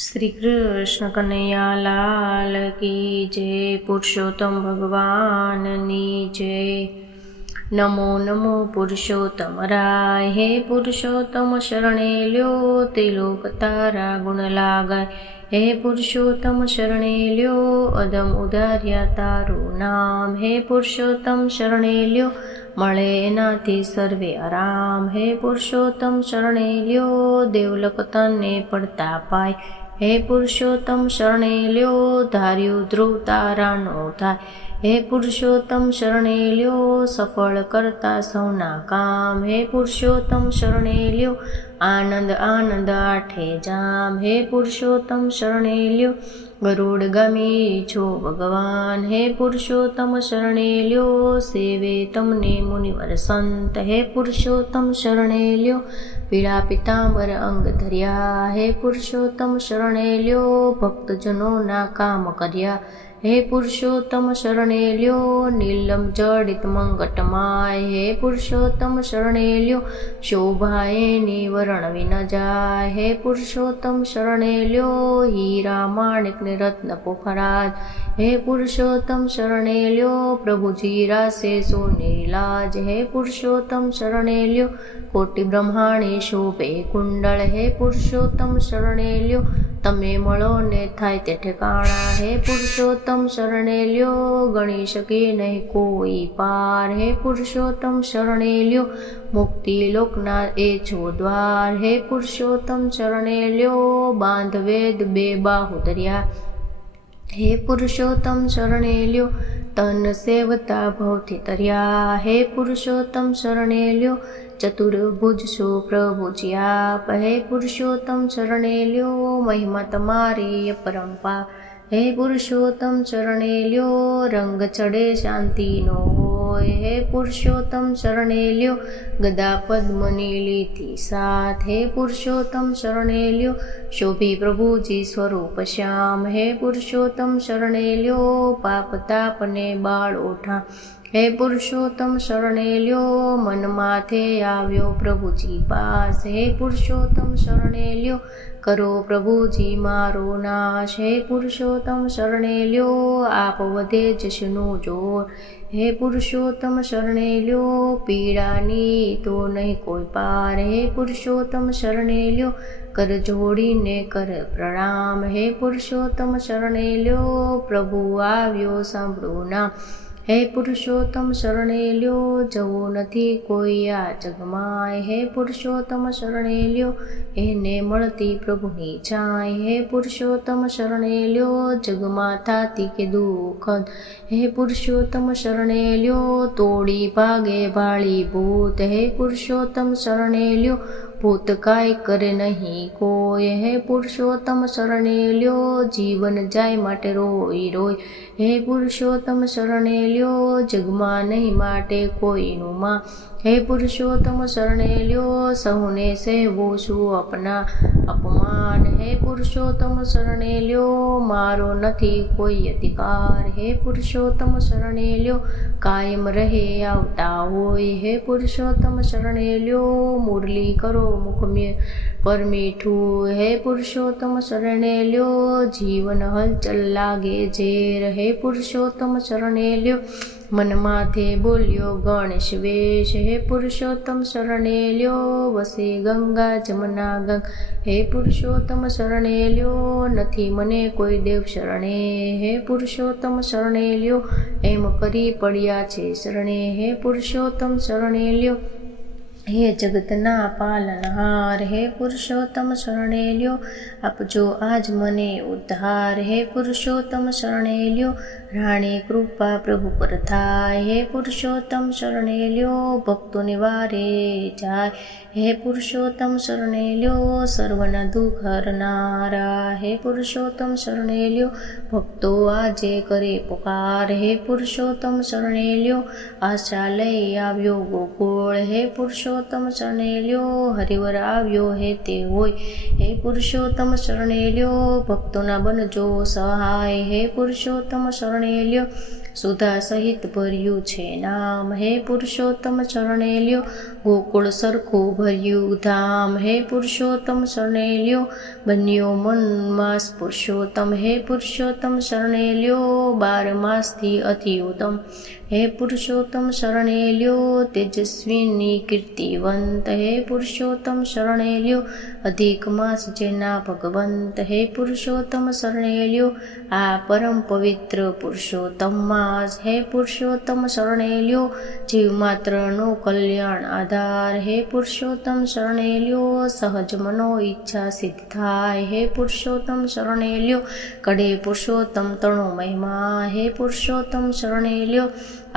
શ્રી કૃષ્ણ કનૈયા લાલ કી જય. પુરુષોત્તમ ભગવાનની જય. નમો નમો પુરુષોત્તમ રાય. હે પુરુષોત્તમ શરણે લ્યો, ત્રિલોક તારા ગુણ લાગાય. હે પુરુષોત્તમ શરણે લ્યો, અદમ ઉદાર્યા તારું નામ. હે પુરુષોત્તમ શરણે લ્યો, મળે એનાથી સર્વે આરામ. હે પુરુષોત્તમ શરણે લ્યો, દેવલોક તને પડતા પાય. હે પુરુષોત્તમ શરણે લ્યો, ધાર્યું ધ્રુવ તારાનો થાય. હે પુરુષોત્તમ શરણે લ્યો, સફળ કરતા સૌના કામ. હે પુરુષોત્તમ શરણે લ્યો, આનંદ આનંદ આઠે જામ. હે પુરુષોત્તમ શરણે લ્યો, ગરુડગામી છો ભગવાન. હે પુરુષોત્તમ શરણે લ્યો, સેવે તમને મુનિવર સંત. હે પુરુષોત્તમ શરણે લ્યો, પીળા પિતાંબર અંગ ધર્યા. હે પુરુષોત્તમ શરણે લ્યો, ભક્તજનોના કામ કર્યા. હે પુરુષોત્તમ શરણે લ્યો, નીલમ જડિત મંગટમાય. હે પુરુષોત્તમ શરણે લ્યો, શોભાએની વર્ણવી ન જાય. હે પુરુષોત્તમ શરણે લ્યો, હીરા માણિક ને રત્ન પોખરાજ. હે પુરુષોત્તમ શરણે લ્યો, પ્રભુજી રાસે સોનેરી લાજ. હે પુરુષોત્તમ શરણે લ્યો, કોટિ બ્રહ્માણી શોભે કુંડળ. હે પુરુષોત્તમ શરણે લ્યો, તમે મળો ને થાય તે ઠેકાણા. હે પુરુષોત્તમ શરણે લ્યો, ગણી શકે નહીં કોઈ પાર. હે પુરુષોત્તમ શરણે લ્યો, મુક્તિ લોકના એ છો દ્વાર. હે પુરુષોત્તમ શરણે લ્યો, બાંધ વેદ બે બાહુ ધર્યા. હે પુરુષોત્તમ શરણે લ્યો, તન સેવતા ભવથી તર્યા. હે પુરુષોત્તમ શરણે લ્યો, ચતુર્ભુજ છો પ્રભુજી આપ. હે પુરુષોત્તમ શરણે લ્યો, મહિમા તમારી અપરંપાર. હે પુરુષોત્તમ શરણે લ્યો, રંગ ચડે શાંતિનો હોય. હે પુરુષોત્તમ શરણે લ્યો, ગદા પદ્મની લીધી સાથ. હે પુરુષોત્તમ શરણે લ્યો, શોભી પ્રભુજી સ્વરૂપ શ્યામ. હે પુરુષોત્તમ શરણે લ્યો, પાપ તાપને બાળ ઓઠા. હે પુરુષોત્તમ શરણે લ્યો, મન માથે આવ્યો પ્રભુજી પાસ. હે પુરુષોત્તમ શરણે લ્યો, કરો પ્રભુજી મારો નાશ. હે પુરુષોત્તમ શરણે લ્યો, આપ વધે જશનું જોર. હે પુરુષોત્તમ શરણે લ્યો, પીડાની તો નહીં કોઈ પાર. હે પુરુષોત્તમ શરણે લ્યો, કર જોડીને કર પ્રણામ. હે પુરુષોત્તમ શરણે લ્યો, પ્રભુ આવ્યો સાંભળો નામ. હે પુરુષોત્તમ શરણે લ્યો, જવું નથી કોઈ આ જગમાય. હે પુરુષોત્તમ શરણે લ્યો, એને મળતી પ્રભુની છાય. હે પુરુષોત્તમ શરણે લ્યો, જગમાં થાતી કે દુઃખદ. હે પુરુષોત્તમ શરણે લ્યો, તોડી ભાગે ભાળી ભૂત. હે પુરુષોત્તમ શરણે લ્યો, ભૂત કાંઈ કરે નહીં કોઈ. હે પુરુષોત્તમ શરણે લ્યો, જીવન જાય માટે રોઈ રોય. હે પુરુષોત્તમ શરણે લ્યો, જગમાં નહીં માટે કોઈનું માં. હે પુરુષોત્તમ શરણે લ્યો, સહુને સહેવું છું અપના અપમાન. હે પુરુષોત્તમ શરણે લ્યો, મારો નથી કોઈ અધિકાર. હે પુરુષોત્તમ શરણે લ્યો, કાયમ રહે આવતા હોય. હે પુરુષોત્તમ શરણે લ્યો, મુરલી કરો મુખ પર મીઠું. હે પુરુષોત્તમ શરણે લ્યો, જીવન હલચલ લાગે ઝેર. હે પુરુષોત્તમ શરણે લ્યો, મન માથે બોલ્યો ગણેશ વેશ. હે પુરુષોત્તમ શરણે લ્યો, વસે ગંગા જમના ગંગ. હે પુરુષોત્તમ શરણે લ્યો, નથી મને કોઈ દેવ શરણે. હે પુરુષોત્તમ શરણે લ્યો, એમ કરી પડ્યા છે શરણે. હે પુરુષોત્તમ શરણે લ્યો, હે જગતના પાલનહાર. હે પુરુષોત્તમ શરણે લ્યો, આપજો આજ મને ઉદ્ધાર. હે પુરુષોત્તમ શરણે લ્યો, રાણી કૃપા પ્રભુ પર થાય. હે પુરુષોત્તમ શરણે લ્યો, ભક્તોને વારે જાય. હે પુરુષોત્તમ શરણે લ્યો, સર્વના દુઃખ હરનારા. હે પુરુષોત્તમ શરણે લ્યો, ભક્તો આજે કરે પુકાર. હે પુરુષોત્તમ શરણે લ્યો, આશા લઈ આવ્યો ગોકુળ. હે પુરુષોત્તમ શરણે લ્યો, હરિવર આવ્યો હે તે હોય. હે પુરુષોત્તમ શરણે લ્યો, ભક્તોના બનજો સહાય. હે પુરુષોત્તમ શરણે લ્યો, સુધા સહિત ભર્યું છે નામ, હે પુરુષોત્તમ શરણે લ્યો ગોકુળ સરખું ભર્યું ધામ, હે પુરુષોત્તમ શરણે લ્યો બન્યો મનમાસ પુરુષોત્તમ, હે પુરુષોત્તમ શરણે લ્યો 12 માસથી અતિ ઉત્તમ, હે પુરુષોત્તમ શરણે લ્યો તેજસ્વીની કીર્તિવંત, હે પુરુષોત્તમ શરણે લ્યો અધિક માસ જેના ભગવંત, હે પુરુષોત્તમ શરણે લ્યો આ પરમ પવિત્ર પુરુષોત્તમ માસ, હે પુરુષોત્તમ શરણે લ્યો જીવ માત્રનો કલ્યાણ આધાર, હે પુરુષોત્તમ શરણે લ્યો સહજ મનો ઈચ્છા સિદ્ધ થાય, હે પુરુષોત્તમ શરણે લ્યો કડે પુરુષોત્તમ તણો મહિમા, હે પુરુષોત્તમ શરણે લ્યો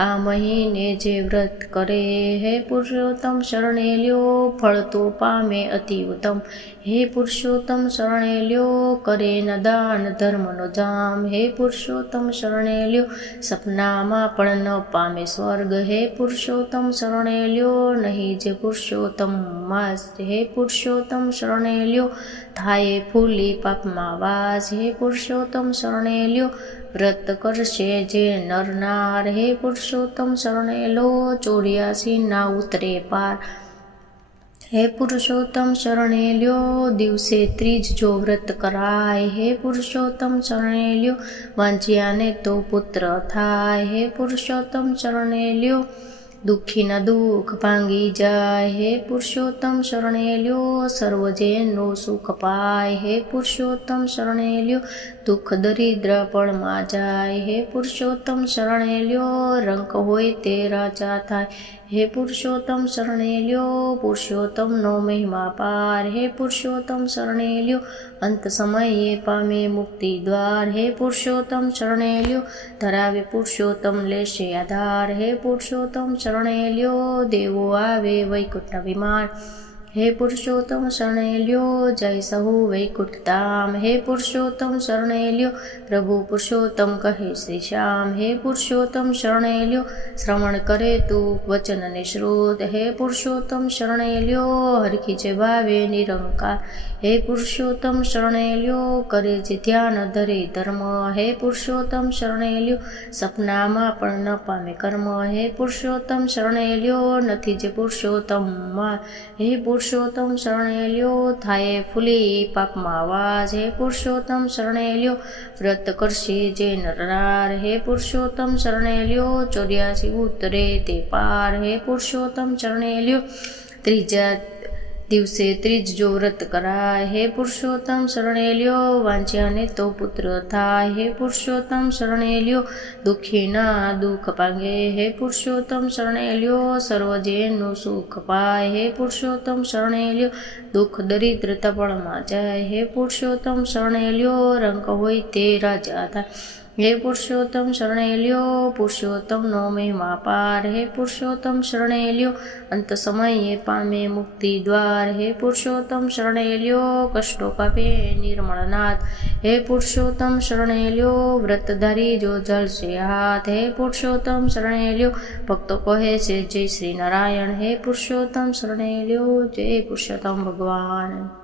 આ મહિને જે વ્રત કરે, હે પુરુષોત્તમ શરણે લ્યો ફળ તો પામે અતિ ઉત્તમ, હે પુરુષોત્તમ શરણે લ્યો કરે ન દાન ધર્મનો જામ, હે પુરુષોત્તમ શરણે લ્યો સપનામાં પણ ન પામે સ્વર્ગ, હે પુરુષોત્તમ શરણે લ્યો નહીં જે પુરુષોત્તમ માસ, હે પુરુષોત્તમ શરણે લ્યો થાય ફૂલી પાપમાં વાસ, હે પુરુષોત્તમ શરણે લ્યો વ્રત કરશે જે નરનાર, હે પુરુષોત્તમ શરણે લો 84 ના ઉતરે પાર, હે પુરુષોત્તમ શરણે લ્યો દિવસે ત્રીજ જો વ્રત કરાય, હે પુરુષોત્તમ શરણે લ્યો વાંચ્યાને તો પુત્ર થાય, હે પુરુષોત્તમ શરણે લ્યો દુઃખીના દુઃખ ભાંગી જાય, હે પુરુષોત્તમ શરણે લ્યો સર્વજનનું સુખ પાય, હે પુરુષોત્તમ શરણે લ્યો દુઃખ દરિદ્ર પળમાં જાય, હે પુરુષોત્તમ શરણે લ્યો રંક હોય તે રાજા થાય, હે પુરુષોત્તમ શરણે લ્યો પુરુષોત્તમનો મહિમા પાર, હે પુરુષોત્તમ શરણે લ્યો અંત સમયે પામે મુક્તિ દ્વાર, હે પુરુષોત્તમ શરણે લ્યો ધરાવે પુરુષોત્તમ લેશે આધાર, હે પુરુષોત્તમ શરણે લ્યો દેવો આવે વૈકુંઠના વિમાન, હે પુરુષોત્તમ શરણે લ્યો જય સહુ વૈકુંઠ ધામ, હે પુરુષોત્તમ શરણે લ્યો પ્રભુ પુરુષોત્તમ કહે શ્રી શ્યામ, હે પુરુષોત્તમ શરણે લ્યો શ્રવણ કરે તું વચનને શ્રોત, હે પુરુષોત્તમ શરણે લ્યો હરખી જે ભાવે નિરંકાર, હે પુરુષોત્તમ શરણે લ્યો કરે જે ધ્યાન ધરે ધર્મ, હે પુરુષોત્તમ શરણે લ્યો સપનામાં પણ ન પામે કર્મ, હે પુરુષોત્તમ શરણે લ્યો નથી જે પુરુષોત્તમમાં, હે પુરુષોત્તમ શરણે લ્યો થાય ફૂલી પાપમાં વાસ, હે પુરુષોત્તમ શરણે લ્યો વ્રત કરશે જે નરનાર, હે પુરુષોત્તમ શરણે લ્યો 84 ઉતરે તે પાર, હે પુરુષોત્તમ શરણે લ્યો ત્રીજા દિવસે ત્રીજ જો વ્રત કરાય, હે પુરુષોત્તમ શરણે લ્યો વાંચ્યાને તો પુત્ર થાય, હે પુરુષોત્તમ શરણે લ્યો દુઃખીના દુઃખ ભાંગે, હે પુરુષોત્તમ શરણે લ્યો સર્વજનનું સુખ પાય, હે પુરુષોત્તમ શરણે લ્યો દુઃખ દરિદ્ર તપળમાં જાય, હે પુરુષોત્તમ શરણે લ્યો રંક હોય તે રાજા થાય, હે પુરુષોત્તમ શરણે લ્યો પુરુષોત્તમનો મહિમા પાર, હે પુરુષોત્તમ શરણે લ્યો અંત સમયે પામે મુક્તિ દ્વાર, હે પુરુષોત્તમ શરણે લ્યો કષ્ટો કાપે નિર્મળનાથ, હે પુરુષોત્તમ શરણે લ્યો વ્રતધારી જો જલશે હાથ, હે પુરુષોત્તમ શરણે લ્યો ભક્તો કહે છે જય શ્રી નારાયણ, હે પુરુષોત્તમ શરણે લ્યો જય પુરુષોત્તમ ભગવાન.